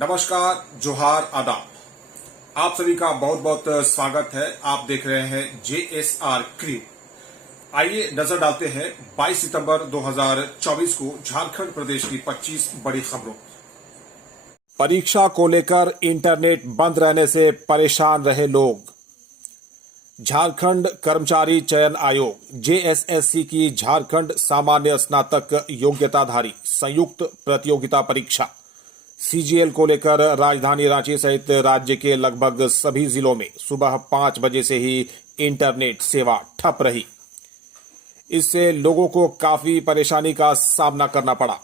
नमस्कार, जोहार, आदाब। आप सभी का बहुत बहुत स्वागत है। आप देख रहे हैं JSR क्रू। आइए नजर डालते हैं 22 सितंबर 2024 को झारखंड प्रदेश की 25 बड़ी खबरों। परीक्षा को लेकर इंटरनेट बंद रहने से परेशान रहे लोग। झारखंड कर्मचारी चयन आयोग JSSC की झारखंड सामान्य स्नातक योग्यताधारी संयुक्त प्रतियोगिता परीक्षा CGL को लेकर राजधानी रांची सहित राज्य के लगभग सभी जिलों में सुबह 5 बजे से ही इंटरनेट सेवा ठप रही। इससे लोगों को काफी परेशानी का सामना करना पड़ा।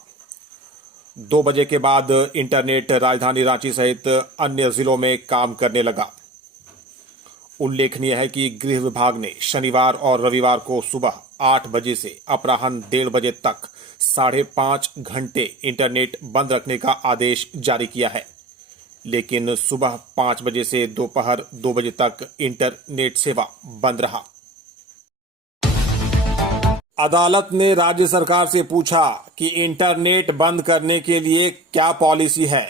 2 बजे के बाद इंटरनेट राजधानी रांची सहित अन्य जिलों में काम करने लगा। उल्लेखनीय है कि गृह विभाग ने शनिवार और रविवार को सुबह 8 बजे से अपराह्न 1:30 बजे तक 5.5 घंटे इंटरनेट बंद रखने का आदेश जारी किया है, लेकिन सुबह 5 बजे से दोपहर 2 बजे तक इंटरनेट सेवा बंद रहा। अदालत ने राज्य सरकार से पूछा कि इंटरनेट बंद करने के लिए क्या पॉलिसी है।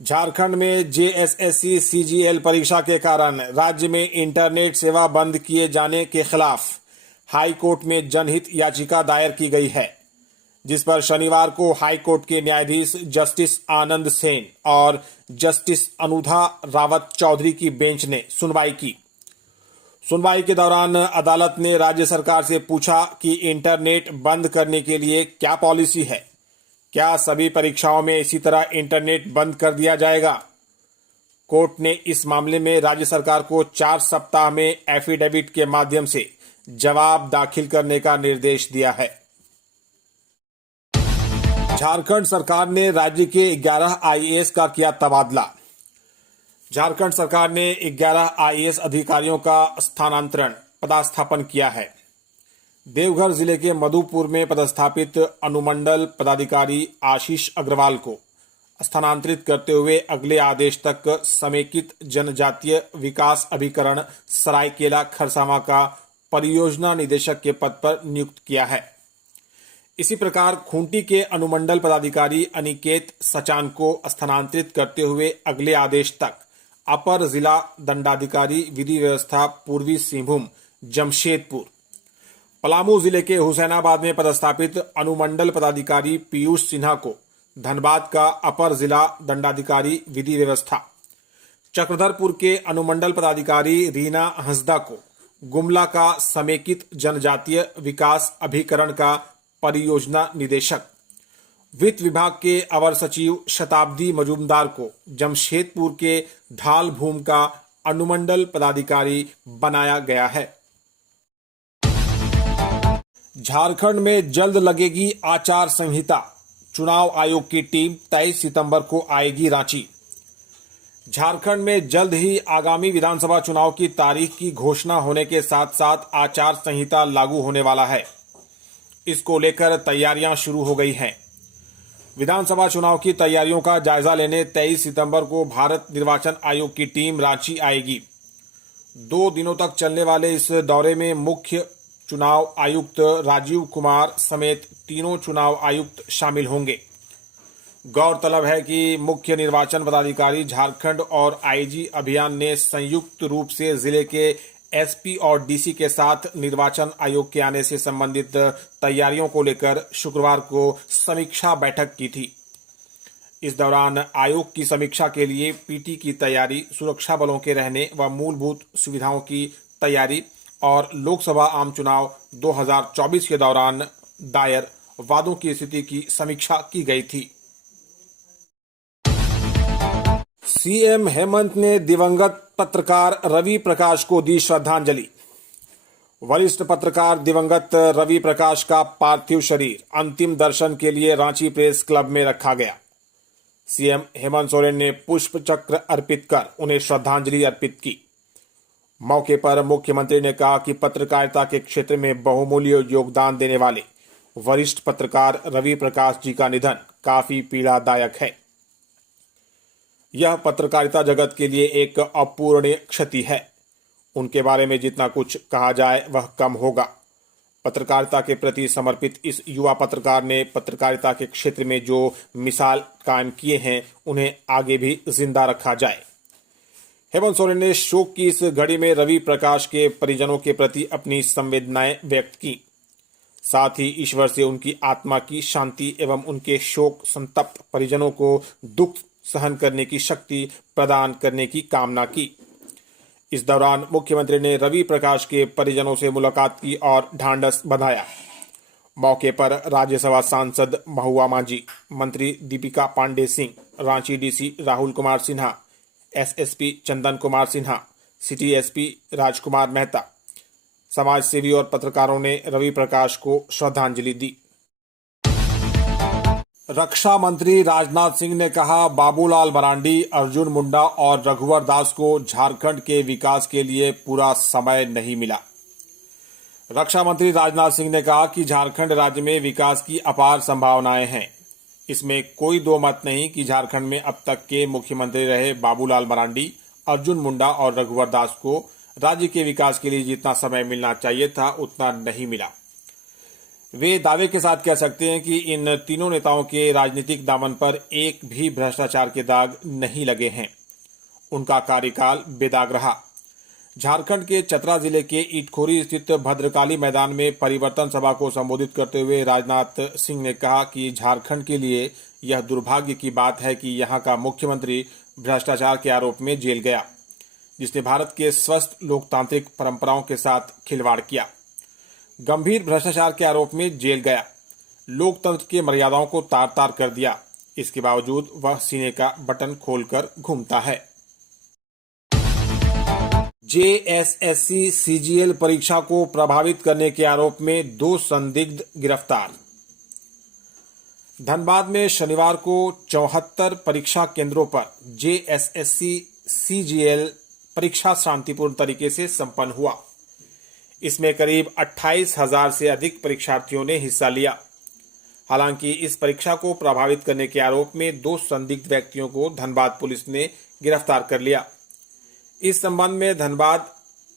झारखंड में JSSC CGL परीक्षा के कारण राज्य में इंटरनेट सेवा बंद किए जाने के खिलाफ हाई कोर्ट में जनहित याचिका दायर की गई है, जिस पर शनिवार को हाई कोर्ट के न्यायाधीश जस्टिस आनंद सेन और जस्टिस अनुधा रावत चौधरी की बेंच ने सुनवाई की। सुनवाई के दौरान अदालत ने राज्य सरकार से पूछा कि इंटरनेट बंद करने के लिए क्या पॉलिसी है। क्या सभी परीक्षाओं में इसी तरह इंटरनेट बंद कर दिया जाएगा। कोर्ट ने इस मामले में राज्य सरकार को 4 सप्ताह में एफिडेविट के माध्यम से जवाब दाखिल करने का निर्देश दिया है। झारखंड सरकार ने राज्य के 11 IAS का किया तबादला। झारखंड सरकार ने 11 IAS अधिकारियों का स्थानांतरण पदस्थापन किया है। देवघर जिले के मधुपुर में पदस्थापित अनुमंडल पदाधिकारी आशीष अग्रवाल को स्थानांतरित करते हुए अगले आदेश तक समेकित जनजातीय विकास अभिकरण सरायकेला खरसावां का परियोजना निदेशक के पद पर नियुक्त किया है। इसी प्रकार खूंटी के अनुमंडल पदाधिकारी अनिकेत सचान को स्थानांतरित करते हुए अगले आदेश तक अपर जिला दंडाधिकारी विधि व्यवस्था पूर्वी सिंहभूम जमशेदपुर, पलामू जिले के हुसैनाबाद में पदस्थापित अनुमंडल पदाधिकारी पीयूष सिन्हा को धनबाद का अपर जिला दंडाधिकारी विधि व्यवस्था, चक्रधरपुर के अनुमंडल पदाधिकारी रीना हंसदा को गुमला का समेकित जनजातीय विकास अभिकरण का परियोजना निदेशक, वित्त विभाग के अवर सचिव शताब्दी मजूमदार को जमशेदपुर के ढाल भूम का अनुमंडल पदाधिकारी बनाया गया है। झारखंड में जल्द लगेगी आचार संहिता। चुनाव आयोग की टीम 23 सितंबर को आएगी रांची। झारखंड में जल्द ही आगामी विधानसभा चुनाव की तारीख की घोषणा होने के साथ साथ आचार संहिता लागू होने वाला है। इसको लेकर तैयारियां शुरू हो गई हैं। विधानसभा चुनाव की तैयारियों का जायजा लेने 23 सितंबर को भारत निर्वाचन आयोग की टीम रांची आएगी। 2 दिनों तक चलने वाले इस दौरे में मुख्य चुनाव आयुक्त राजीव कुमार समेत तीनों चुनाव आयुक्त शामिल होंगे। गौरतलब है कि मुख्य निर्वाचन पदाधिकारी झारखंड और IG अभियान ने संयुक्त रूप से जिले के SP और DC के साथ निर्वाचन आयोग के आने से संबंधित तैयारियों को लेकर शुक्रवार को समीक्षा बैठक की थी। इस दौरान आयोग की समीक्षा के लिए PT की तैयारी, सुरक्षा बलों के रहने व मूलभूत सुविधाओं की तैयारी और लोकसभा आम चुनाव 2024 के दौरान दायर वादों की स्थिति की समीक्षा की गई थी। CM हेमंत ने दिवंगत पत्रकार रवि प्रकाश को दी श्रद्धांजलि। वरिष्ठ पत्रकार दिवंगत रवि प्रकाश का पार्थिव शरीर अंतिम दर्शन के लिए रांची प्रेस क्लब में रखा गया। CM हेमंत सोरेन ने पुष्प चक्र अर्पित कर उन्हें श्रद्धांजलि अर्पित की। मौके पर मुख्यमंत्री ने कहा कि पत्रकारिता के क्षेत्र में बहुमूल्य योगदान देने वाले वरिष्ठ पत्रकार रवि प्रकाश जी का निधन काफी पीड़ादायक है। यह पत्रकारिता जगत के लिए एक अपूरणीय क्षति है। उनके बारे में जितना कुछ कहा जाए वह कम होगा। पत्रकारिता के प्रति समर्पित इस युवा पत्रकार ने पत्रकारिता के क्षेत्र में जो मिसाल कायम किए हैं उन्हें आगे भी जिंदा रखा जाए। हेमंत सोरेन ने शोक की इस घड़ी में रवि प्रकाश के परिजनों के प्रति अपनी संवेदनाएं व्यक्त की, साथ ही ईश्वर से उनकी आत्मा की शांति एवं उनके शोक संतप्त परिजनों को दुख सहन करने की शक्ति प्रदान करने की कामना की। इस दौरान मुख्यमंत्री ने रवि प्रकाश के परिजनों से मुलाकात की और ढांढस बंधाया। मौके पर राज्यसभा सांसद महुआ माझी, मंत्री Deepika Pandey Singh, Ranchi DC Rahul Kumar Sinha, SSP Chandan Kumar Sinha, city SP राजकुमार मेहता, समाज सेवी और पत्रकारों ने रवि प्रकाश को श्रद्धांजलि दी। रक्षा मंत्री राजनाथ सिंह ने कहा, बाबूलाल मरांडी, अर्जुन मुंडा और रघुवर दास को झारखंड के विकास के लिए पूरा समय नहीं मिला। रक्षा मंत्री राजनाथ सिंह ने कहा कि झारखंड राज्य में विकास की अपार संभावनाएं हैं। इसमें कोई दो मत नहीं कि झारखंड में अब तक के मुख्यमंत्री रहे बाबूलाल मरांडी, अर्जुन मुंडा और रघुवर दास को राज्य के विकास के लिए जितना समय मिलना चाहिए था उतना नहीं मिला। वे दावे के साथ कह सकते हैं कि इन तीनों नेताओं के राजनीतिक दामन पर एक भी भ्रष्टाचार के दाग नहीं लगे हैं। उनका कार्यकाल बेदाग रहा। झारखंड के चतरा जिले के इटखोरी स्थित भद्रकाली मैदान में परिवर्तन सभा को संबोधित करते हुए राजनाथ सिंह ने कहा कि झारखंड के लिए यह दुर्भाग्य की बात है कि यहां का मुख्यमंत्री भ्रष्टाचार के आरोप में जेल गया, जिसने भारत के स्वस्थ लोकतांत्रिक परंपराओं के साथ खिलवाड़ किया। गंभीर भ्रष्टाचार के आरोप में जेल गया, लोकतंत्र की मर्यादाओं को तार तार कर दिया। इसके बावजूद वह सीने का बटन खोलकर घूमता है। जेएसएससी सीजीएल परीक्षा को प्रभावित करने के आरोप में 2 संदिग्ध गिरफ्तार। धनबाद में शनिवार को 74 परीक्षा केंद्रों पर जेएसएससी सीजीएल परीक्षा शांतिपूर्ण तरीके से संपन्न हुआ। इसमें करीब 28,000 से अधिक परीक्षार्थियों ने हिस्सा लिया। हालांकि इस परीक्षा को प्रभावित करने के आरोप में 2 संदिग्ध व्यक्तियों को धनबाद पुलिस ने गिरफ्तार कर लिया। इस संबंध में धनबाद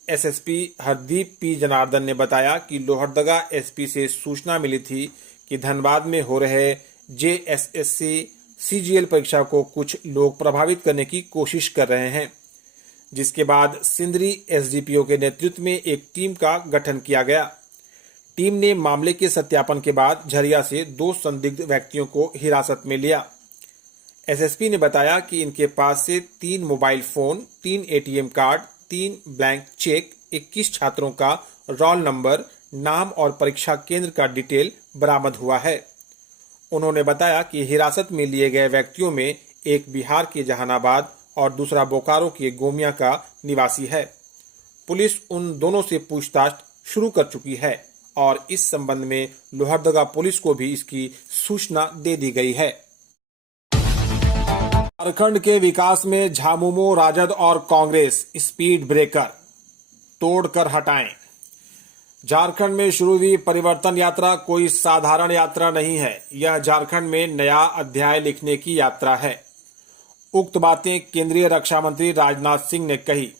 एसएसपी हरदीप पी जनार्दन ने बताया कि लोहरदगा एसपी से सूचना मिली थी कि धनबाद में हो रहे जेएसएससी सीजीएल परीक्षा को कुछ लोग प्रभावित करने की कोशिश कर रहे हैं, जिसके बाद सिंदरी एसडीपीओ के नेतृत्व में एक टीम का गठन किया गया। टीम ने मामले के सत्यापन के बाद झरिया से 2 संदिग्ध व्यक्तियों को हिरासत में लिया। एसएसपी ने बताया कि इनके पास से 3 mobile phone, 3 ATM card, 3 blank cheque, 21 छात्रों का रोल नंबर, नाम और परीक्षा केंद्र का डिटेल बरामद हुआ है। उन्होंने बताया कि हिरासत में लिए गए व्यक्तियों में एक बिहार के जहानाबाद और दूसरा बोकारो के गोमिया का निवासी है। पुलिस उन दोनों से पूछताछ शुरू कर चुकी है और इस संबंध में लोहरदगा पुलिस को भी इसकी सूचना दे दी गई है। झारखंड के विकास में झामुमो, राजद और कांग्रेस स्पीड ब्रेकर तोड़कर हटाएं। झारखंड में शुरू हुई परिवर्तन यात्रा कोई साधारण यात्रा नहीं है। यह झारखंड में नया अध्याय लिखने की यात्रा है। उक्त बातें केंद्रीय रक्षा मंत्री राजनाथ सिंह ने कही।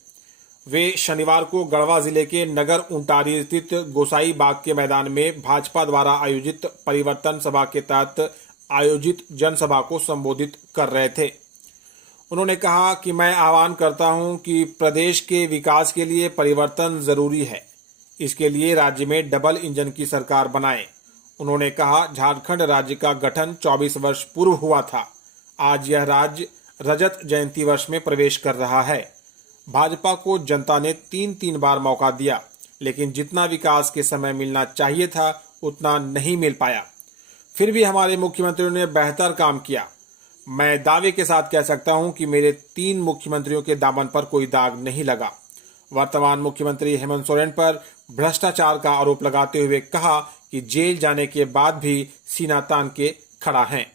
वे शनिवार को गढ़वा जिले के नगर उंटारी स्थित गोसाई बाग के मैदान में भाजपा द्वारा आयोजित परिवर्तन सभा के तहत आयोजित जनसभा को संबोधित कर रहे थे। उन्होंने कहा कि मैं आह्वान करता हूं कि प्रदेश के विकास के लिए परिवर्तन जरूरी है। इसके लिए राज्य में डबल इंजन की सरकार बनाएं। उन्होंने कहा, झारखंड राज्य का गठन 24 वर्ष पूर्व हुआ था। आज यह राज्य रजत जयंती वर्ष में प्रवेश कर रहा है। भाजपा को जनता ने 3 बार मौका दिया, लेकिन जितना विकास के समय मिलना चाहिए था उतना नहीं मिल पाया। फिर भी हमारे मुख्यमंत्रियों ने बेहतर काम किया। मैं दावे के साथ कह सकता हूं कि मेरे 3 मुख्यमंत्रियों के दामन पर कोई दाग नहीं लगा। वर्तमान मुख्यमंत्री हेमंत सोरेन पर भ्रष्टाचार का आरोप लगाते हुए कहा कि जेल जाने के बाद भी सीना तान के खड़ा है।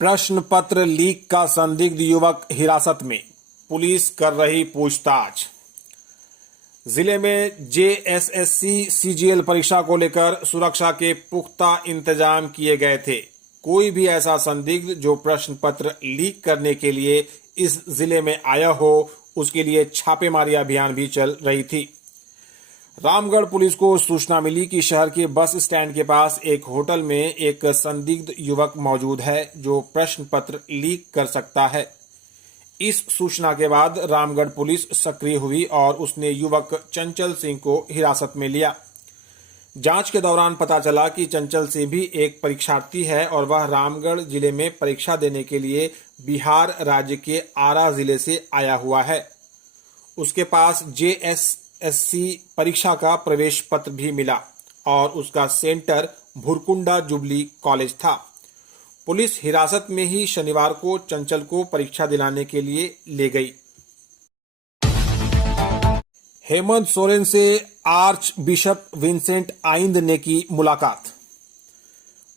प्रश्न पत्र लीक का संदिग्ध युवक हिरासत में, पुलिस कर रही पूछताछ। जिले में जेएसएससी सीजीएल परीक्षा को लेकर सुरक्षा के पुख्ता इंतजाम किए गए थे। कोई भी ऐसा संदिग्ध जो प्रश्न पत्र लीक करने के लिए इस जिले में आया हो, उसके लिए छापेमारी अभियान भी चल रही थी। रामगढ़ पुलिस को सूचना मिली कि शहर के बस स्टैंड के पास एक होटल में एक संदिग्ध युवक मौजूद है जो प्रश्न पत्र लीक कर सकता है। इस सूचना के बाद रामगढ़ पुलिस सक्रिय हुई और उसने युवक चंचल सिंह को हिरासत में लिया। जांच के दौरान पता चला कि चंचल सिंह भी एक परीक्षार्थी है और वह रामगढ़ जिले में परीक्षा देने के लिए बिहार राज्य के आरा जिले से आया हुआ है। उसके पास JSSC परीक्षा का प्रवेश पत्र भी मिला और उसका सेंटर भुरकुंडा जुबली कॉलेज था। पुलिस हिरासत में ही शनिवार को चंचल को परीक्षा दिलाने के लिए ले गई। हेमंत सोरेन से आर्च बिशप विंसेंट आइंद ने की मुलाकात।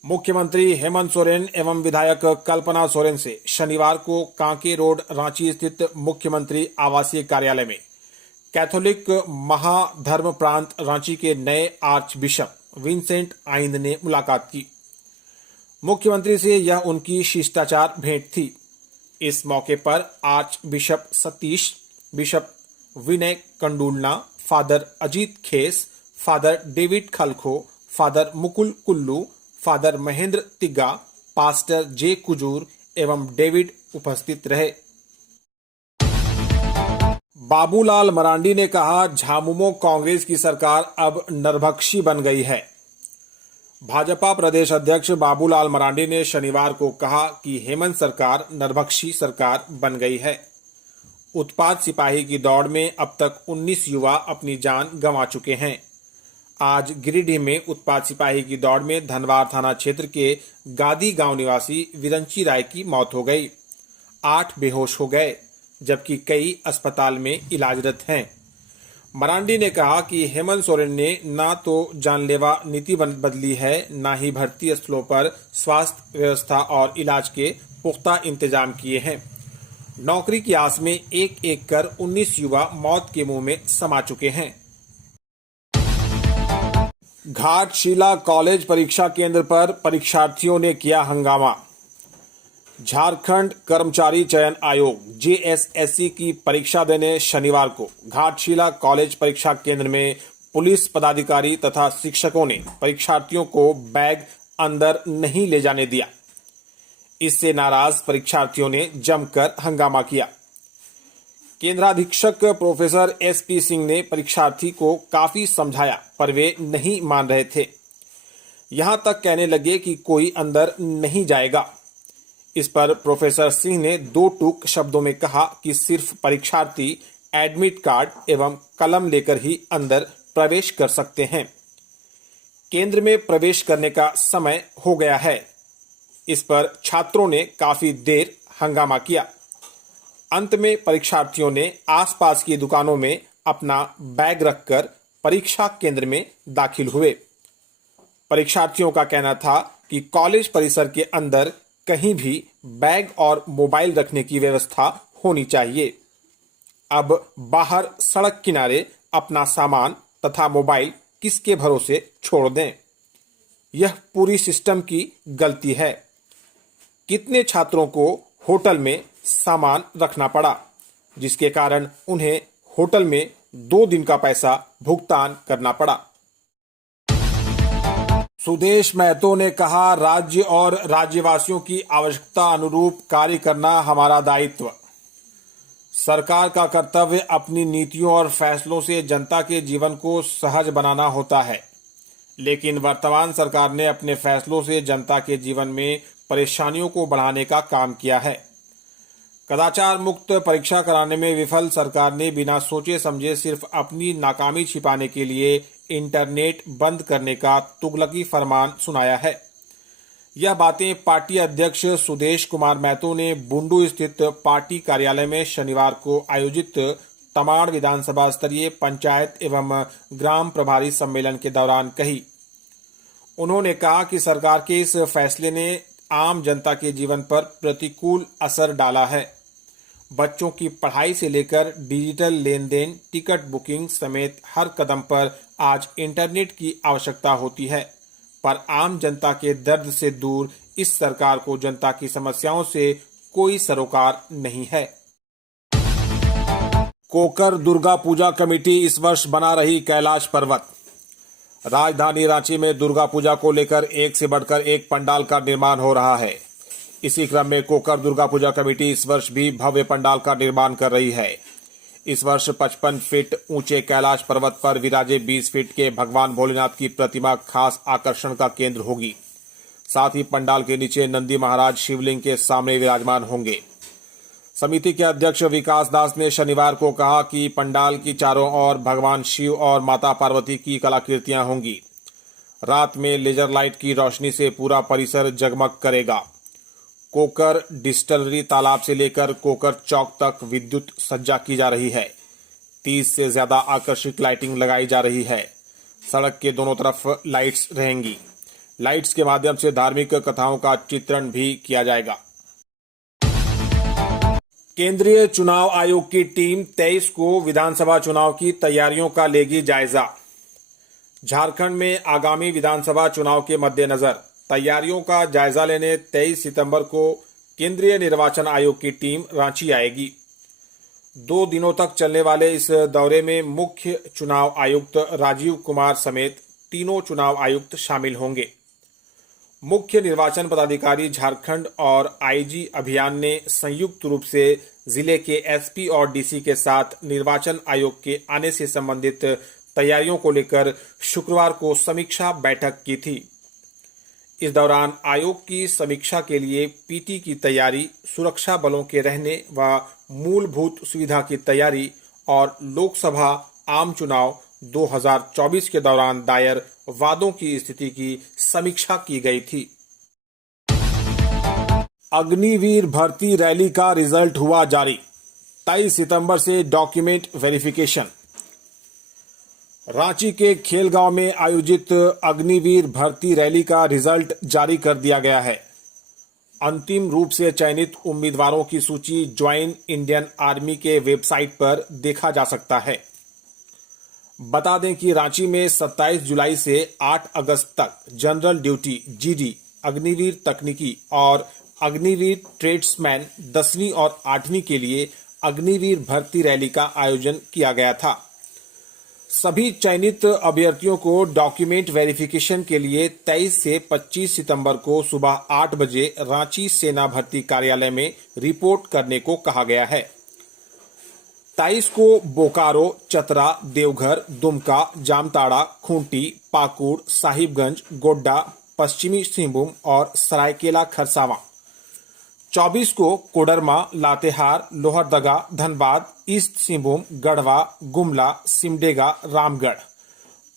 मुख्यमंत्री हेमंत सोरेन एवं विधायक कल्पना सोरेन से शनिवार को कांके रोड रांची स्थित मुख्यमंत्री आवासीय कार्यालय में कैथोलिक महाधर्म प्रांत रांची के नए आर्च बिशप विंसेंट आइंद ने मुलाकात की। मुख्यमंत्री से यह उनकी शिष्टाचार भेंट थी। इस मौके पर archbishop Satish, bishop Vinay Kandulna, father Ajit Khes, father David खलखो, father Mukul Kullu, father Mahendra Tigga, pastor J Kujur एवं डेविड उपस्थित रहे। बाबूलाल मरांडी ने कहा, झामुमो कांग्रेस की सरकार अब नरभक्षी बन गई है। भाजपा प्रदेश अध्यक्ष बाबूलाल मरांडी ने शनिवार को कहा कि हेमंत सरकार नरभक्षी सरकार बन गई है। उत्पाद सिपाही की दौड़ में अब तक 19 युवा अपनी जान गंवा चुके हैं। आज गिरिडीह में उत्पाद सिपाही की दौड़ में धनवार थाना क्षेत्र के गादी गांव निवासी विरंची राय की मौत हो गई। 8 बेहोश हो गए जबकि कई अस्पताल में इलाजरत हैं। मरांडी ने कहा कि हेमंत सोरेन ने ना तो जानलेवा नीति बदली है, ना ही भर्ती स्थलों पर स्वास्थ्य व्यवस्था और इलाज के पुख्ता इंतजाम किए हैं। नौकरी की आस में एक एक कर 19 युवा मौत के मुंह में समा चुके हैं। घाटशिला कॉलेज परीक्षा केंद्र पर परीक्षार्थियों ने किया हंगामा। झारखंड कर्मचारी चयन आयोग JSSC की परीक्षा देने शनिवार को घाटशिला कॉलेज परीक्षा केंद्र में पुलिस पदाधिकारी तथा शिक्षकों ने परीक्षार्थियों को बैग अंदर नहीं ले जाने दिया। इससे नाराज परीक्षार्थियों ने जमकर हंगामा किया। केंद्राधीक्षक प्रोफेसर SP सिंह ने परीक्षार्थी को काफी समझाया पर वे नहीं मान रहे थे। यहां तक कहने लगे कि कोई अंदर नहीं जाएगा। इस पर प्रोफेसर सिंह ने 2 टूक शब्दों में कहा कि सिर्फ परीक्षार्थी एडमिट कार्ड एवं कलम लेकर ही अंदर प्रवेश कर सकते हैं। केंद्र में प्रवेश करने का समय हो गया है। इस पर छात्रों ने काफी देर हंगामा किया। अंत में परीक्षार्थियों ने आसपास की दुकानों में अपना बैग रखकर परीक्षा केंद्र में दाखिल हुए। परीक्षार्थियों का कहना था कि कॉलेज परिसर के अंदर कहीं भी बैग और मोबाइल रखने की व्यवस्था होनी चाहिए। अब बाहर सड़क किनारे अपना सामान तथा मोबाइल किसके भरोसे छोड़ दें? यह पूरी सिस्टम की गलती है। कितने छात्रों को होटल में सामान रखना पड़ा, जिसके कारण उन्हें होटल में 2 दिन का पैसा भुगतान करना पड़ा। सुदेश महतो ने कहा, राज्य और राज्यवासियों की आवश्यकता अनुरूप कार्य करना हमारा दायित्व। सरकार का कर्तव्य अपनी नीतियों और फैसलों से जनता के जीवन को सहज बनाना होता है, लेकिन वर्तमान सरकार ने अपने फैसलों से जनता के जीवन में परेशानियों को बढ़ाने का काम किया है। कदाचार मुक्त परीक्षा कराने में विफल सरकार ने बिना सोचे समझे सिर्फ अपनी नाकामी छिपाने के लिए इंटरनेट बंद करने का तुगलकी फरमान सुनाया है। यह बातें पार्टी अध्यक्ष सुदेश कुमार महतो ने बुंडू स्थित पार्टी कार्यालय में शनिवार को आयोजित तमाड़ विधानसभा स्तरीय पंचायत एवं ग्राम प्रभारी सम्मेलन के दौरान कही। उन्होंने कहा कि सरकार के इस फैसले ने आम जनता के जीवन पर प्रतिकूल असर डाला है। बच्चों की पढ़ाई से लेकर डिजिटल लेन देन, टिकट बुकिंग समेत हर कदम पर आज इंटरनेट की आवश्यकता होती है, पर आम जनता के दर्द से दूर इस सरकार को जनता की समस्याओं से कोई सरोकार नहीं है। कोकर दुर्गा पूजा कमेटी इस वर्ष बना रही कैलाश पर्वत। राजधानी रांची में दुर्गा पूजा को लेकर एक से बढ़कर एक पंडाल का निर्माण हो रहा है। इसी क्रम में कोकर दुर्गा पूजा कमेटी इस वर्ष भी भव्य पंडाल का निर्माण कर रही है। इस वर्ष 55 फीट ऊंचे कैलाश पर्वत पर विराजे 20 फीट के भगवान भोलेनाथ की प्रतिमा खास आकर्षण का केंद्र होगी। साथ ही पंडाल के नीचे नंदी महाराज शिवलिंग के सामने विराजमान होंगे। समिति के अध्यक्ष विकास दास ने शनिवार को कहा कि पंडाल की चारों ओर भगवान शिव और माता पार्वती की कलाकृतियां होंगी। रात में लेजर लाइट की रोशनी से पूरा परिसर जगमग करेगा। कोकर डिस्टिलरी तालाब से लेकर कोकर चौक तक विद्युत सज्जा की जा रही है। 30 से ज्यादा आकर्षक लाइटिंग लगाई जा रही है। सड़क के दोनों तरफ लाइट्स रहेंगी। लाइट्स के माध्यम से धार्मिक कथाओं का चित्रण भी किया जाएगा। केंद्रीय चुनाव आयोग की टीम 23 को विधानसभा चुनाव की तैयारियों का लेगी जायजा। झारखंड में आगामी विधानसभा चुनाव के मद्देनजर तैयारियों का जायजा लेने 23 सितंबर को केंद्रीय निर्वाचन आयोग की टीम रांची आएगी। 2 दिनों तक चलने वाले इस दौरे में मुख्य चुनाव आयुक्त राजीव कुमार समेत तीनों चुनाव आयुक्त शामिल होंगे। मुख्य निर्वाचन पदाधिकारी झारखंड और आईजी अभियान ने संयुक्त रूप से जिले के एसपी और डीसी के साथ निर्वाचन आयोग के आने से संबंधित तैयारियों को लेकर शुक्रवार को समीक्षा बैठक की थी। इस दौरान आयोग की समीक्षा के लिए पीटी की तैयारी, सुरक्षा बलों के रहने व मूलभूत सुविधा की तैयारी और लोकसभा आम चुनाव 2024 के दौरान दायर वादों की स्थिति की समीक्षा की गई थी। अग्निवीर भर्ती रैली का रिजल्ट हुआ जारी। 23 सितंबर से डॉक्यूमेंट वेरिफिकेशन। रांची के खेलगांव में आयोजित अग्निवीर भर्ती रैली का रिजल्ट जारी कर दिया गया है। अंतिम रूप से चयनित उम्मीदवारों की सूची ज्वाइन इंडियन आर्मी के वेबसाइट पर देखा जा सकता है। बता दें कि रांची में 27 जुलाई से 8 अगस्त तक जनरल ड्यूटी जीडी, अग्निवीर तकनीकी और अग्निवीर ट्रेड्समैन 10वीं और 8वीं के लिए अग्निवीर भर्ती रैली का आयोजन किया गया था। सभी चयनित अभ्यर्थियों को डॉक्यूमेंट वेरिफिकेशन के लिए 23 से 25 सितंबर को सुबह 8 बजे रांची सेना भर्ती कार्यालय में रिपोर्ट करने को कहा गया है। 23 को बोकारो, चतरा, देवघर, दुमका, जामताड़ा, खूंटी, पाकुड़, साहिबगंज, गोड्डा, पश्चिमी सिंहभूम और सरायकेला खरसावां। 24 को कोडरमा, लातेहार, लोहरदगा, धनबाद, ईस्ट सिंहभूम, गढ़वा, गुमला, सिमडेगा, रामगढ़।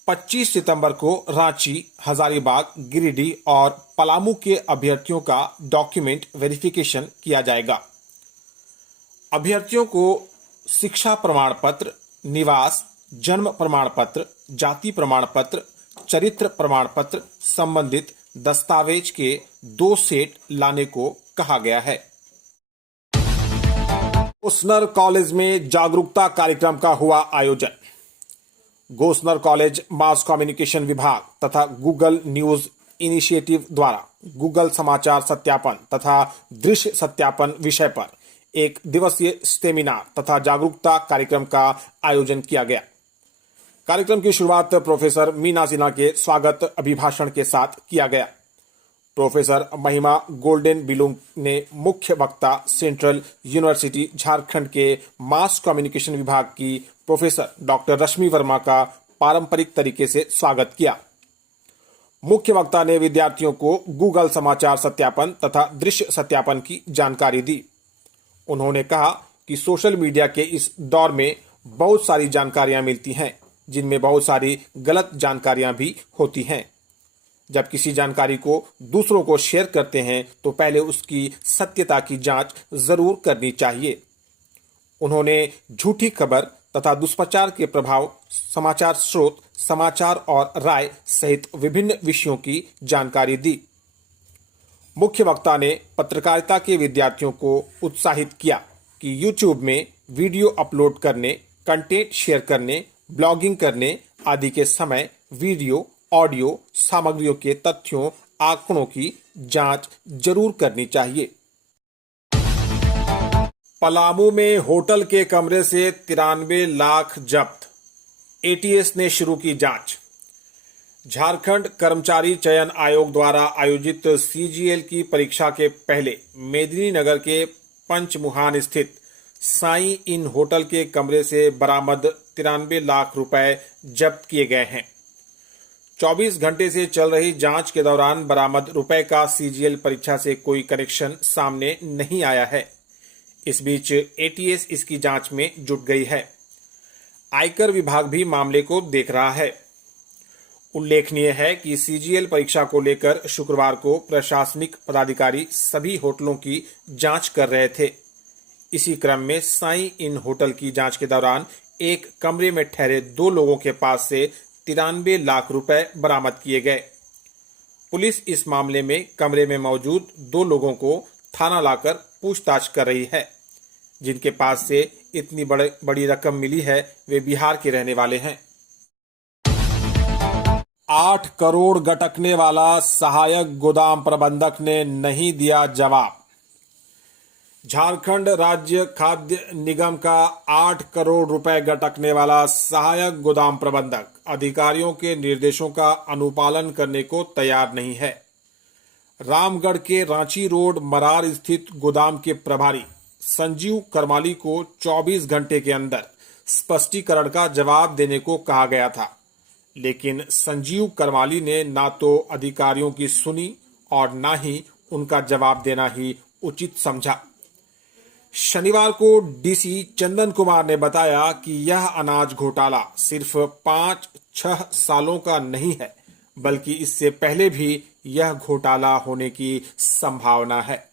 25 सितंबर को रांची, हजारीबाग, गिरिडीह और पलामू के अभ्यर्थियों का डॉक्यूमेंट वेरिफिकेशन किया जाएगा। अभ्यर्थियों को शिक्षा प्रमाण पत्र, निवास, जन्म प्रमाण पत्र, जाति प्रमाण पत्र, चरित्र प्रमाण पत्र संबंधित दस्तावेज के 2 सेट लाने को कहा गया है। गोस्नर कॉलेज में जागरूकता कार्यक्रम का हुआ आयोजन। गोस्नर कॉलेज मास कम्युनिकेशन विभाग तथा गूगल न्यूज इनिशिएटिव द्वारा गूगल समाचार सत्यापन तथा दृश्य सत्यापन विषय पर एक दिवसीय सेमिनार तथा जागरूकता कार्यक्रम का आयोजन किया गया। कार्यक्रम की शुरुआत प्रोफेसर मीना सिन्हा के स्वागत अभिभाषण के साथ किया गया। प्रोफेसर महिमा गोल्डन बिलुंग ने मुख्य वक्ता सेंट्रल यूनिवर्सिटी झारखंड के मास कम्युनिकेशन विभाग की प्रोफेसर डॉक्टर रश्मि वर्मा का पारंपरिक तरीके से स्वागत किया। मुख्य वक्ता ने विद्यार्थियों को गूगल समाचार सत्यापन तथा दृश्य सत्यापन की जानकारी दी। उन्होंने कहा कि सोशल मीडिया के इस दौर में बहुत सारी जानकारियां मिलती हैं, जिनमें बहुत सारी गलत जानकारियां भी होती हैं। जब किसी जानकारी को दूसरों को शेयर करते हैं तो पहले उसकी सत्यता की जांच जरूर करनी चाहिए। उन्होंने झूठी खबर तथा दुष्प्रचार के प्रभाव, समाचार स्रोत, समाचार और राय सहित विभिन्न विषयों की जानकारी दी। मुख्य वक्ता ने पत्रकारिता के विद्यार्थियों को उत्साहित किया कि YouTube में वीडियो अपलोड करने, कंटेंट शेयर करने, ब्लॉगिंग करने आदि के समय वीडियो, ऑडियो सामग्रियों के तथ्यों, आंकड़ों की जांच जरूर करनी चाहिए। पलामू में होटल के कमरे से 93 लाख जब्त, एटीएस ने शुरू की जांच। झारखंड कर्मचारी चयन आयोग द्वारा आयोजित सीजीएल की परीक्षा के पहले मेदिनीनगर के पंचमुहान स्थित साई इन होटल के कमरे से बरामद 93 लाख रुपए जब्त किए गए हैं। 24 घंटे से चल रही जांच के दौरान बरामद रुपए का सीजीएल परीक्षा से कोई कनेक्शन सामने नहीं आया है। इस बीच एटीएस इसकी जांच में जुट गई है। आयकर विभाग भी मामले को देख रहा है। उल्लेखनीय है कि सीजीएल परीक्षा को लेकर शुक्रवार को प्रशासनिक पदाधिकारी सभी होटलों की जांच कर रहे थे। इसी क्रम में साई इन होटल की जांच के दौरान एक कमरे में ठहरे 2 लोगों के पास से 93 लाख रुपए बरामद किए गए। पुलिस इस मामले में कमरे में मौजूद 2 लोगों को थाना लाकर पूछताछ कर रही है। जिनके पास से इतनी बड़ी रकम मिली है वे बिहार के रहने वाले हैं। 8 करोड़ गटकने वाला सहायक गोदाम प्रबंधक ने नहीं दिया जवाब। झारखंड राज्य खाद्य निगम का 8 करोड़ रुपए गटकने वाला सहायक गोदाम प्रबंधक अधिकारियों के निर्देशों का अनुपालन करने को तैयार नहीं है। रामगढ़ के रांची रोड मरार स्थित गोदाम के प्रभारी संजीव करमाली को 24 घंटे के अंदर स्पष्टीकरण का जवाब देने को कहा गया था, लेकिन संजीव करमाली ने ना तो अधिकारियों की सुनी और ना ही उनका जवाब देना ही उचित समझा। शनिवार को डीसी चंदन कुमार ने बताया कि यह अनाज घोटाला सिर्फ 5-6 सालों का नहीं है, बल्कि इससे पहले भी यह घोटाला होने की संभावना है।